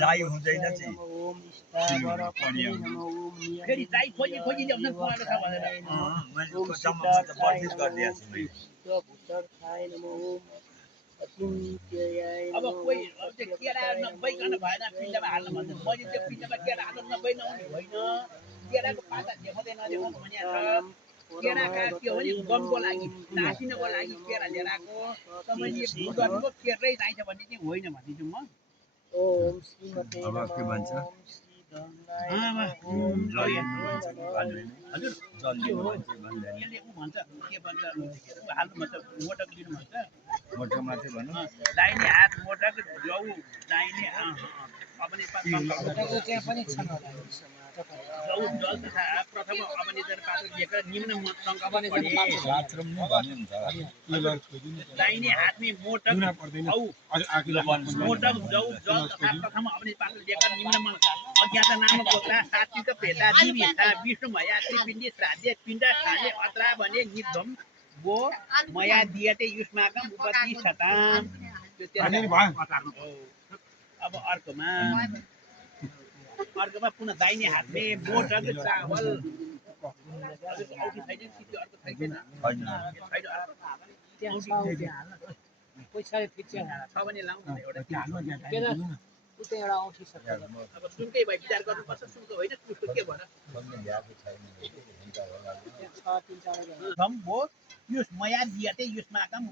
जाई हुँदैन चाहिँ ओम स्थावर परि नमः ओम फेरि जाई खोजी खोजी ल्याउँछन् कुवाको छ भनेर मैले जम्मा त बर्दिस गरिदिएको छु मैले भूतर्थाय नमः ओम अचिन्त्ययाय अब नमः कोही ओम अब त्यो केरा नभइकन भएन पिण्डमा हाल्नु भन्छ मैले त्यो पिण्डमा केरा हाल्नु नभइ नहुने होइन केराको पाता देखाउँदै नदेखाउनु भने केराका के हो भने गमको लागि नासिनको लागि केरा लिएर आएको तपाईँले भूगर्भको केरै चाहिन्छ भन्ने चाहिँ होइन भनिदिन्छु म ओम श्रीमते अब के नमः भन्छ? ओम श्री गंगाय नमः ओम जलिनु भन्छ भन्दैन हजुर जलिनु भन्छ भन्दैन यसले ऊ भन्छ के भन्छ हाल्नु भन्छ मोटक लिनु भन्छ मोटो मात्रै भनौँ दाहिने हात मोटक जाउ दाहिने अपने त्यहाँ पनि छन् होला जाउ जल तथा प्रथम अपनेजन पात्र लिएर निम्न मन्त्रंग पनि बाथरुम नै भन्नु नि त दाहिने हाथ में मोटक औ मोटक जाउ जल तथा प्रथम अपने पात्र लिएर निम्न मन्त्र अज्ञात नाम गोत्रा सात्विक प्रेता दिव्यता विष्णु मया त्रिपिण्डी श्राद्ध पिण्ड खाने अत्रा भने निधम गो मया दियते युष्माकम उपति शताम अब अर्कोमा पुनः दाहिने हातले मोटक चावल औठी छैन सिधै अर्को छैन पैसाले फिक्स छ भने लाउनु एउटा उतै एउटा औठी छ अब सुनकै भए विचार गर्नुपर्छ सुनको होइन उसको के भएर छ 3-4 युष्मया दियते युष्माकम